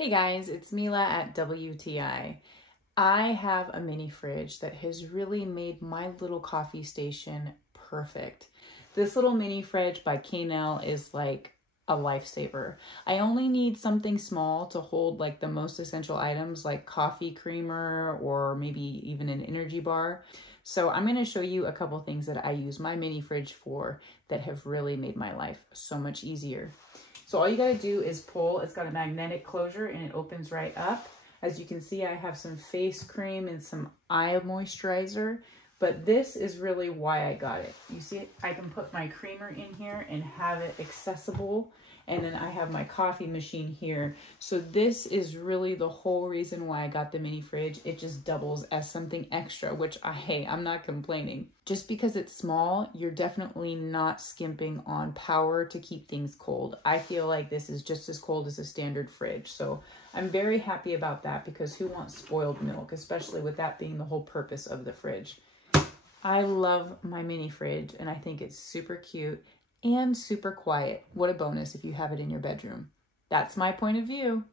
Hey guys, it's Mila at WTI. I have a mini fridge that has really made my little coffee station perfect. This little mini fridge by Caynel is like a lifesaver. I only need something small to hold like the most essential items like coffee creamer or maybe even an energy bar. So I'm going to show you a couple things that I use my mini fridge for that have really made my life so much easier. So all you got to do is pull. It's got a magnetic closure and it opens right up. As you can see, I have some face cream and some eye moisturizer, but this is really why I got it. You see it? I can put my creamer in here and have it accessible. And then I have my coffee machine here. So this is really the whole reason why I got the mini fridge. It just doubles as something extra, which hey, I'm not complaining. Just because it's small, you're definitely not skimping on power to keep things cold. I feel like this is just as cold as a standard fridge. So I'm very happy about that because who wants spoiled milk, especially with that being the whole purpose of the fridge. I love my mini fridge and I think it's super cute and super quiet. What a bonus if you have it in your bedroom. That's my point of view.